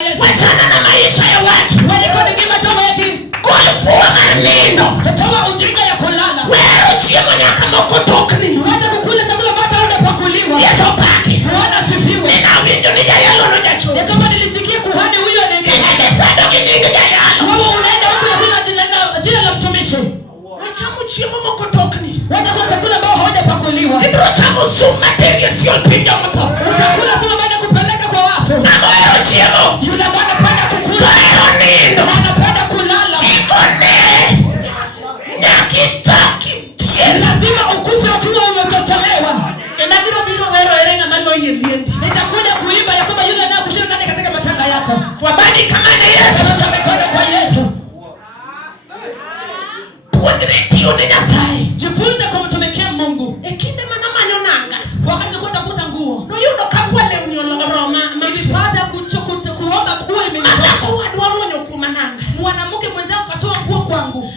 Wachana na maisha ya watu. Golfua marnindo. Wero chiemo nyaka moko tokni. Yeso paki. Nina winjo ni jayalo no jacho. Kenya nesado kinyingi jayalo. Wachamu chiemo moko tokni. Idro chamu sum materia siol pinja mtho. Namoero chiemo. Kaero nindo. Ikone. Nyakitaki kiel. Lazima ukufe ukiwa umetotolewa. Kena biro wero erenga malo yeliendi. Nitakuja kuimba ya kwamba yule anaye kushinda ndani katika matanga yako. Fuabadi kamane Yesu. Sasa mikono kwa Yesu. Puonjre tiyo ne Nyasaye. Jifunze kumtumikia Mungu. Ekinde mana manyo nanga. Wakati nilikuwa tafuta nguo. No yudo kakwa leo Roma. Nilipata kuomba nguo imenitosha. Mata wadwa lonyo kuma nanga. Mwanamke mwenzangu katoa nguo kwangu.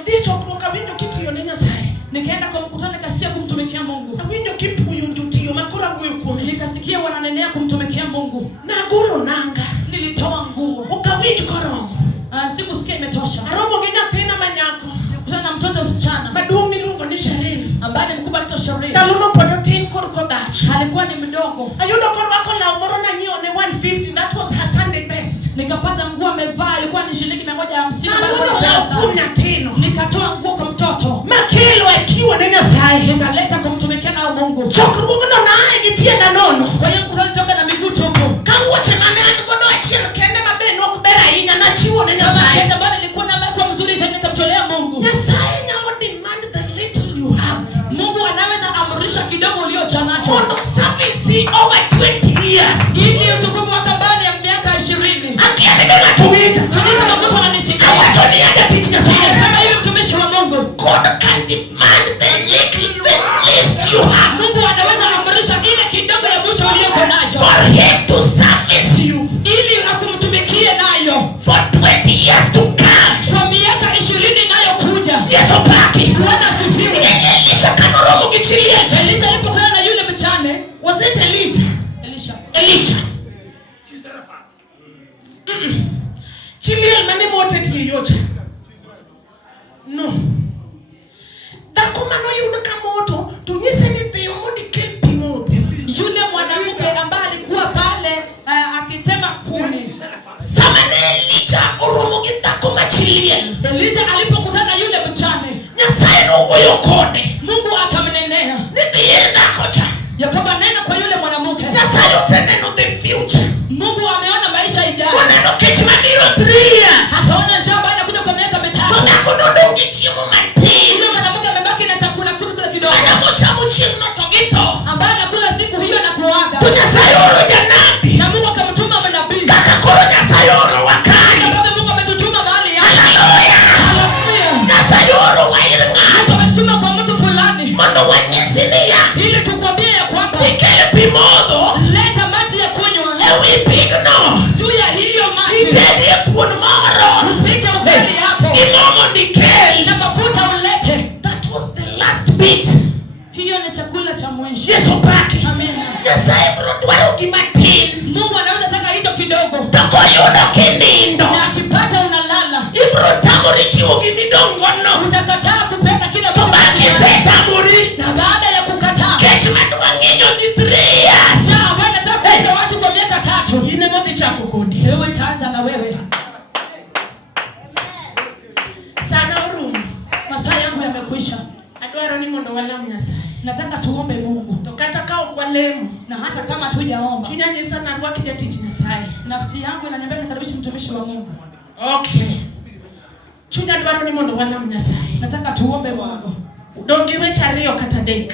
Adi chokruoka winjo kitiyo ne Nyasaye. Nikaenda kwa mkutano nikasikia kumtumikia Mungu. Winjo kipuyo ndutiyo makura guyo kuome. Nikasikia wananenea kumtumikia Mungu. Nagulo nanga. Nilitoa nguo. Ukawinjo koromo. Sikusikia imetosha. Aromo gi nyathina manyako. Kutana na mtoto msichana. Maduong' miluongo ni Sherin. Ambaye ni mkubwa anaitwa Sherin. Daluno podo tin korko dach. Alikuwa ni mdogo. Ayudo korwako lao moro na nyio ne 150. That was her Sunday best. Nikapata nguo amevaa ilikuwa ni shilingi 150 pesa. Nikatoa nguo kwa mtoto. Makelo akiwa ne Nyasaye. Nikaleta kumtumikia na Mungu. Chokruogno nae gitie na nono. Kwa hiyo mkutano toka na miguu tupu. Kawoche manene godo achiel kende mabe nok bera inya na chiwo ne Nyasaye. Kama bana nilikuwa na meko mzuri zaidi nikamtolea Mungu. Nyasaye nyalo demand the little you have. Mungu anaweza amrisha kidogo uliocha nacho. Kondo service over 20 years. Ili utukufu wako ndani ya miaka 20. Akiani bema tuwita. Sio kama mtu ananisikia. Hawachoni aje teach Nyasaye. Sema hiyo mtumishi wa Mungu. God can demand the little, the least you have. Mungu anaweza amrisha ile kidogo ya mwisho uliyoko nacho. For him to service you. Ili akumtumikie nayo. For 20 years to come. Kwa miaka 20 nayo kuja. Yesu paki. Bwana asifiwe. Elisha kanoromo gichilie. Elisha alipokutana na yule mchane. Was it Elijah? Elisha. Chiliel mani motet liyocha. No. Takuma no yudo kamoto tunyise ni Theo modi kel pimoto. Yule mwanamke ambaye alikuwa pale akitema kuni. Samane Elijah oromo gitakuma Chiliel. Elijah alipokutana na yule mchane. Nyasaye no wuoyo kode. Mungu akamnenea. Nidhier nakocha. Yakoba nena kwa yule mwanamke. Nyasaye useneno the future. Mungu ameona maisha ijayo. Uneno kech madiro 3 years. Akaona njaa baada ya kuja kwa miaka 3. Ngako dodongi chiemo matin. Yule mwanamke amebaki na chakula kula kidogo. Anamochamu chiemo no togito. Ambaye anakula siku hiyo na kuaga. To Nyasaye oro janabi. Na Mungu akamtuma manabii. Kaka koro Nyasaye oro wakali. Sababu Mungu ametutuma mahali hapa. Haleluya. Haleluya. Nyasaye oro waire ng'ato. Ametutuma kwa mtu fulani. Mondo wanyisi niya. Ili tukwambie ya kwamba Ikele pimodho. leta maji ya kunywa. Ewi pigno. Juu ya hiyo maji. Itedie kuon moro. Upike ugali hapo. Imomo nikel. Na mafuta ulete. That was the last bit. Hiyo ni chakula cha mwisho. Yesu paki. Amen. Nyasaye bro dwaro gimatin. Mungu anaweza taka hicho kidogo. Toko yudo kinindo. Na akipata unalala. Ibro tamuri chiwo gimidongo no. Utakataa kupenda kila mtu. Tobaki setamuri. Na baada ya kukataa. Kech maduang'inyo di 3 years. Saa ambayo nataka kuisha watu kwa miaka 3. Ine modhi chako kodi. Wewe itaanza na wewe. Sana orumo. Masaa yangu yamekwisha. Adwaro ni mondo walam Nyasaye. Nataka tuombe Mungu. To kata ka ok walemo. Na hata kama tujaomba. Chunya nyisa na rwaki jatich Nyasaye. Nafsi yangu inaniambia nikaribishe mtumishi wa Mungu. Okay. Chunya dwaro ni mondo walam Nyasaye. Nataka tuombe Mungu. Dongi weche ariyo kata adek.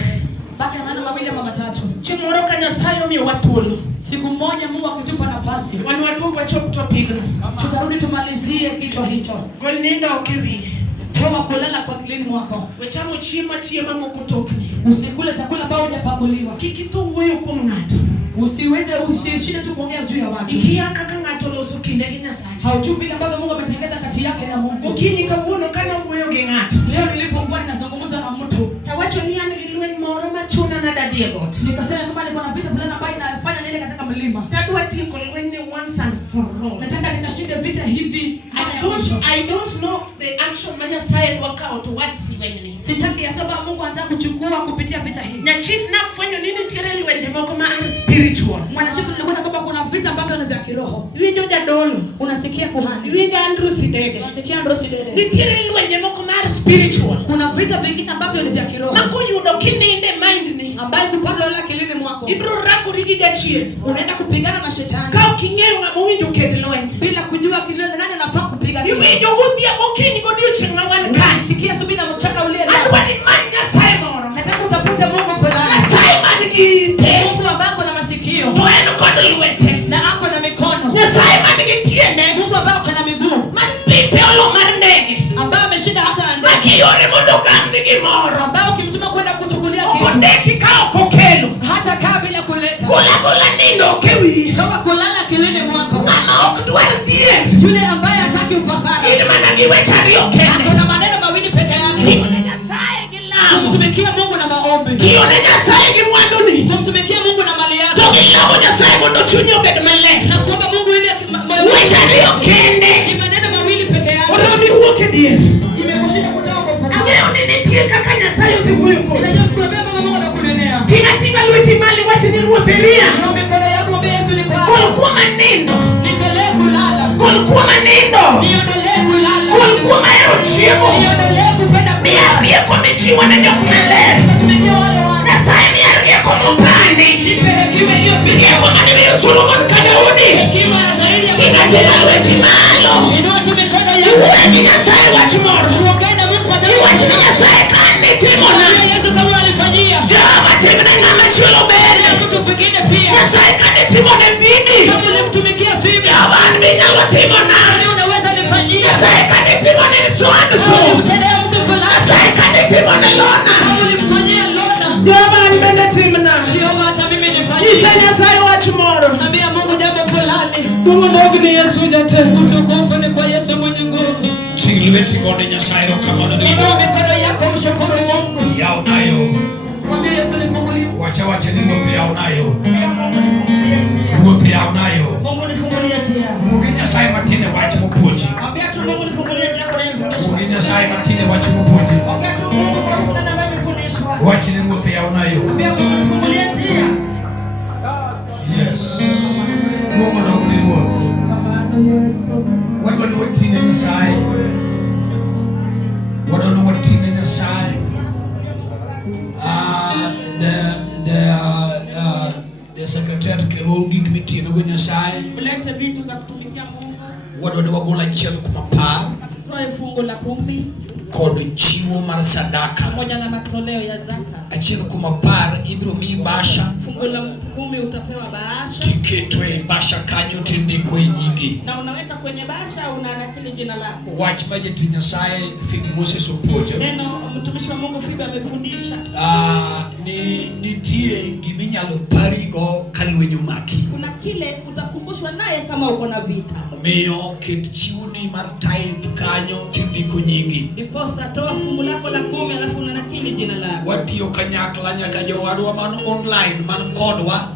Baki na maneno mawili ama matatu. Chieng' moro ka Nyasaye omiyo wa thuolo. Siku moja Mungu akitupa nafasi. Wan waduog wachop topigno. Tutarudi tumalizie kichwa hicho. Gol nindo ok ewiye. Toa kulala kwa kilini mwako. Wechamo chiemo moko tokni. Usikule chakula ambao hujapakuliwa. Kik ithum wuoyo kuom ng'ato. Usiweze ushirishie tu kuongea juu ya watu. Ikia kaka ng'ato ng'ato loso kinde gi Nyasaye. Haujui vile ambavyo Mungu ametengeneza kati yake na Mungu. Okinyi kawuono kana wuoyo gi ng'ato. Leo nilipokuwa ninazungumza na mtu, awacho ni an gi lweny moro machuna na dadi e got. nikasema kama niko na vita fulani ambayo inafanya nile katika mlima. Tadwa tieko lweny ni once and for all. Nataka nikashinde vita hivi. I don't know the action ma Nyasaye dwa kawo towards lwenyni. Sitaki hata ba Mungu anataka kuchukua kupitia vita hii. Nyachif na fwenyo nini tiere lwenje moko ma are spiritual. Mwanachifu nilikuwa kwamba kuna vita ambavyo ni vya kiroho. Winjo jadolo. Unasikia kuhani. Winjo Andrew Sidede. Unasikia Andrew Sidede. Ni tiere lwenje moko ma are spiritual. Kuna vita vingine ambavyo ni vya kiroho. Na kuyudo kininde mind ni. Ambaye kupata lala kilini mwako. Ibro rakuri gi jachien. Unaenda kupigana na shetani. Ka uking'eyo ng'ama winjo ked lweny. Bila kujua kilele nani anafaa kupigana. Iwinjo wuthia gokinyi godiochieng' ma wan ka. Unasikia subiri na mchana ule leo. Adwa ni many Nyasaye moro. Nataka utafute Mungu fulani. Nyasaye man gi ite. Mungu ambaye ako na masikio. To en kod lwete. Na ako na mikono. Nyasaye man gi tiende. Mungu ambaye ako na miguu. Maspite olo mar ndege. Ambaye ameshinda hata ndege. Makiyore mondo gamni gimoro. Ambaye ukimtuma kwenda kuchukulia kitu. Okondeki ka okokelo. Hata kaa bila kuleta. Gola nindo kewi. Toka kulala kilini mwako. Ng'ama ok dwar dhier. Yule ambaye hataki ufahari. In mana gi weche ariyo kende. Ako na maneno mawili peke yake. Tiyo ne Nyasaye gi lamo. Kumtumikia Mungu na maombi. Tiyo ne Nyasaye gi mwanduni. Kumtumikia Mungu na mali yako. To gi lamo Nyasaye mondo chunyi obed maler. Na kuomba Mungu ile Weche ariyo kende. ni maneno mawili peke yake. Oromi wuok e dier. Imekushinda kutoka kwa ufahari. Ang'eyo ni nitie kaka Nyasaye osewuoyo kodi. Unajua kuambia Mungu Mungu anakunenea. Tinga lweti mali wach ni Ruoth Eria. Na mikono yako mwambie Yesu ni kwako. Gol kuom nindo. Nitolee kulala. Gol kuom nindo. Niondolee kulala. Gol kuom hero chiemo. Niondolee kupenda Ni arieko michiwo ne jok maler. kutumikia wale watu. Nyasaye ni arieko mopandi. Nipe hekima iliyofika. Rieko mane miyo Solomon ka Daudi. Hekima ya zaidi ya Tinga lweti malo. Inua tu mikono yako. Iwuoyo gi Nyasaye wach moro. Uongee na Mungu kwa Iwach ni Nyasaye ka ne timona. Yesu kama alifanyia. Jehova timne ng'ama chulo bere. Mtu mwingine pia. Nyasaye ka ne timone Fibi. Kama ulimtumikia Fibi. Jehova an be nyalo timona. Wewe unaweza nifanyia. Nyasaye ka ne timone Swansu. Ulimtendea mtu fulani. Nyasaye ka ne timone Lona. Kama ulimfanyia Lona. Jehova an bende timna. Jehova hata mimi nifanyie. Nyise Nyasaye wach moro. Ambia Mungu jambo fulani. Duogo dog ni Yesu jate. Utukufu ni kwa Yesu mwenye nguvu. Ting lweti gone Nyasaye erokamano ni Inua mikono yako mshukuru Mungu. yaw nayo. Mwambie Yesu nifungulie. Wacha ni ruoth yaw nayo. Ruoth yaw nayo. Mungu nifungulie njia. Wuogi Nyasaye matine wach mopuonji. Mwambie tu Mungu nifungulie njia kwa nifundisha. Wuogi Nyasaye matine wach mopuonji. Mwambie tu Mungu kwa kufundisha na nifundishwa. Wach ni ruoth yaw nayo. Mwambie Mungu nifungulie njia. Yes. Duogo dog ni ruoth. Wadwa ni watine Nyasaye. Wadwa ni watine Nyasaye. The secretariat kelo gik mitino go Nyasaye. Ulete vitu za kutumikia Mungu. Wadwa ni wagola achiel kuom apar. Soe fungu la 10 kod chiwo mar sadaka. pamoja na matoleo ya zaka. Achiel kuom apar ibiro miyi basha. Fungu la 10 utapewa bahasha. Tiketo e basha kanyo tindiko e nyingi. Na unaweka kwenye basha unanakili jina lako. Wach ma jati Nyasaye Fibi Moses opuonjo. Neno mtumishi wa Mungu Fibi amefundisha. Nitie giminyalo parigo ka lweny omaki. Kuna kile utakumbushwa naye kama uko na vita. Omiyo ket chiwoni mar tithe kanyo tindiko nyingi. Ndiposa toa fungu lako la 10 alafu unanakili jina lako. Watiyo kanyakla nyaka jowadwa man online man kodwa.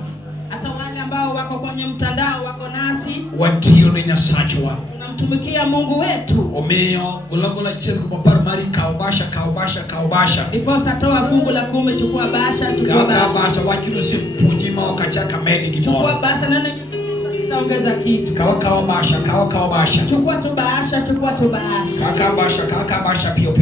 Hata wale ambao wako kwenye mtandao wako nasi. Watiyo ne Nyasachwa. Tunamtumikia Mungu wetu. Omiyo golagola achiel kuom apar mari kaw basha. Ndiposa toa fungu la 10 chukua basha, chukua basha. Wachno sepuonji ma ok achak amedi gimoro. Chukua basha nene ongeza kitu. Kawa basha. Chukua tu basha. Kaka basha pio.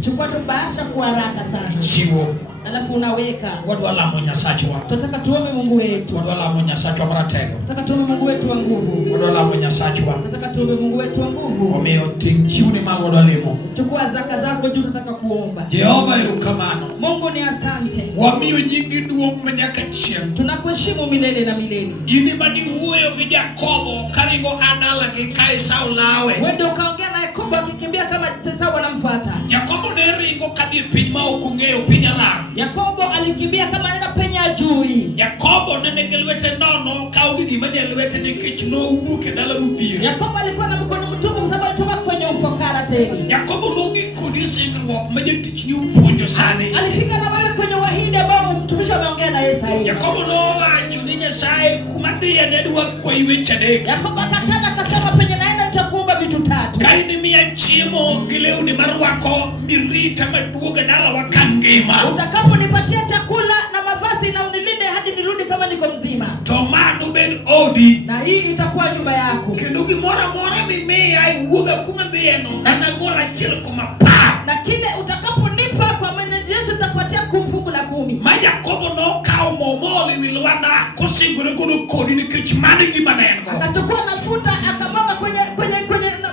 Chukua tu basha kwa haraka sana. Chiwo. Alafu unaweka. Wadwa lamo Nyasachwa. Tunataka tuombe Mungu wetu. Wadwa lamo Nyasachwa maratego. Tunataka tuombe Mungu wetu wa nguvu. Wadwa lamo Nyasachwa. Tunataka tuombe Mungu wetu wa nguvu. Omiyo ting chiwoni mag wadwa limo. Chukua zaka zako juu tunataka kuomba. Jehova erokamano. Mungu ni asante. Wamiyo nyingi duong' manyaka chieng'. Tunakuheshimu milele na milele. In mani wuoyo gi Jakobo karingo adala gi ka Esau lawe. Wewe ndio kaongea na Yakobo akikimbia kama Esau anamfuata. Jakobo ne ringo kadhi piny ma ok ong'eyo piny Aram. Yakobo alikimbia kama anaenda penye ajui. Jakobo ne nigi lwete nono ka onge gima ne lwete nikech nowuok e dala modhier. Yakobo alikuwa na mkono mtupu kwa sababu alitoka kwenye ufukara tele. Yakobo nogi kodi singruok ma jatichni opuonjo sani. Alifika na wewe kwenye wahidi ambao mtumishi ameongea na Yesu hiyo. Yakobo nowacho ni Nyasaye kuma dhiye ne dwa kwayi weche adek. Yakobo akakana akasema penye naenda nitakuomba vitu 3. Ka inimiya chiemo gi lewni marwako mirita maduoga dala wa kangima. Utakaponipatia chakula na mavazi na unilinde hadi nirudi kama niko mzima. To mano ben odi. Na hii itakuwa nyumba yako. Kendo gimoro amora mimiya iwuoga kuma dhiyeno anagola achiel kuma pa. Na kile utakaponipa kwa mwenyeji Yesu utakupatia kumfungu la 10. Ma Yakobo nokawo mo moli wi lwanda kosingore godo kodi nikech mano gima ne en go. Akachukua mafuta akamwaga kwenye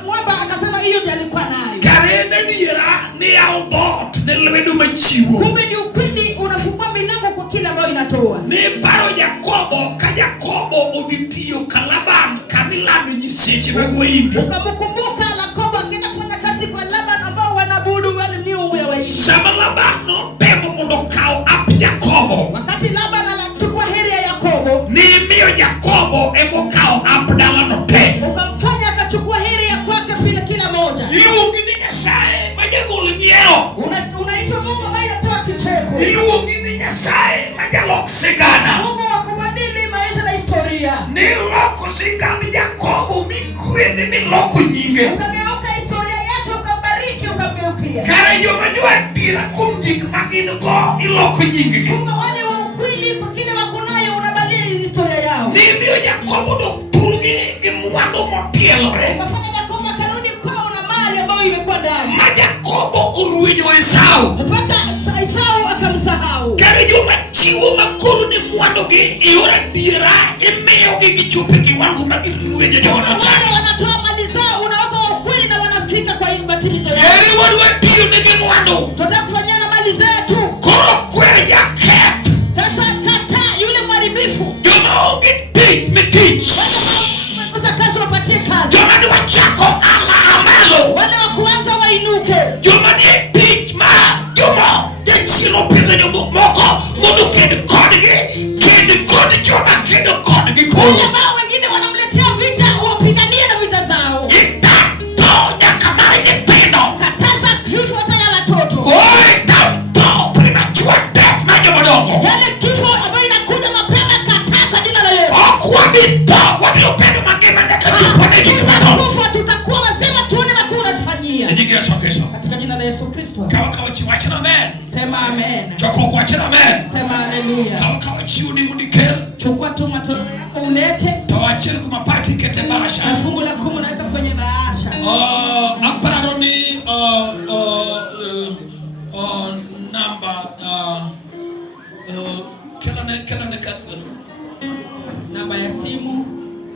mwamba akasema hiyo ndiyo alikuwa nayo. Kare ne diera ni yawo dhoot ne lwedo machiwo. Kumbe ni ukweli unafungua milango kwa kila ambayo inatoa. Ni paro Yakobo ka Yakobo odhi tiyo ka Laban kamilame nyiseche mag waindi. Ukamkumbuka Yakobo akienda kufanya kazi kwa Laban ambao wanaabudu wale miungu ya waindi. Sama Laban notemo mondo kaw ap Yakobo. Wakati Laban anachukua heri ya Yakobo, ni miyo Yakobo emokaw ap dalano te. ukamfanya akachukua heri ya kwake pila kila moja. Iluongi ni Nyasaye ma jagol nyiero. Unaitwa Mungu ambaye anatoa kicheko. Iluongi ni Nyasaye ma jalok sigana. Mungu wa kubadili maisha na historia. Ni loko sigand Yakobo migwedhe miloko nyinge. Ukageuka historia yake ukabariki ukamgeukia. Kare joma jo adiera kuom gik ma gin go iloko nyingegi. Mungu wale wa ukweli kwa kile wako nayo unabadili historia yao. Ni miyo Yakobo dok turgi gi mwandu motielore. Ukafanya Yakobo akarudi kwao na mali ambayo imekuwa ndani. Ma Yakobo orwenyo Esau. Mpaka Esau akamsahau. Kare joma chiwo magolo ni mwandu gi iora adiera imiyogi gichope kiwango ma girwenyo joma chako. Wale wanatoa mali zao unawapa ukweli na wanafika kwa matimizo yao. Eri wadwa tiyo nigi mwandu. Tunataka kufanyana mali zetu. Koro kwere jaket. Sasa kata yule mwaribifu. Joma onge tich mitich. Sasa kazi wapatie kazi. Joma ni wachako ala amalo. Wale wa kuanza wainuke. Joma ni tich ma joma jachilo pidho joma moko mondo ked kodgi joma kedo kodgi kolo. Wale ambao wengine wanamletea vita wapiganie na vita zao. Itamto nyaka mara nyithindo. Kataza vifo hata ya watoto. Itamto premature death ma joma dongo. Yale kifo ambayo inakuja mapema kataa kwa jina la Yesu. Okuwadito wadiro pedo mangima nyaka chupone kikipado. Kufa tutakuwa wazima tuone makuu unatufanyia. Nijingeso keso. Katika jina la Yesu Kristo. Kawa chiwachina amen. Sema amen. Choko kwachina amen. Sema haleluya. Kawa chiu ni mundikel. Chukua tu matoleo ulete. Tawachiri kumapati kete bahasha. Na fungu la 10 naweka kwenye bahasha. Apararo ni namba Namba ya simu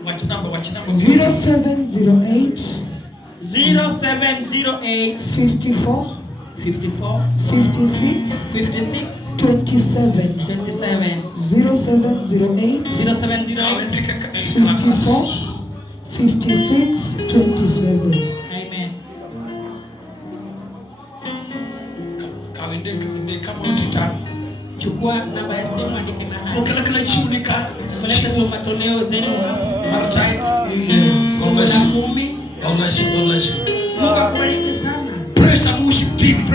wachinamba 0708 0708 54 54 56 56 27 27 0708 0708 54 56 27. Amen. kawinde kama utitani. Chukua namba ya simu andike mahali. Kila chiu ni ka. Kuleta tu matoleo zenu hapo. Martite Fungu la 10. Allah. Mungu akubariki sana. Praise and worship team.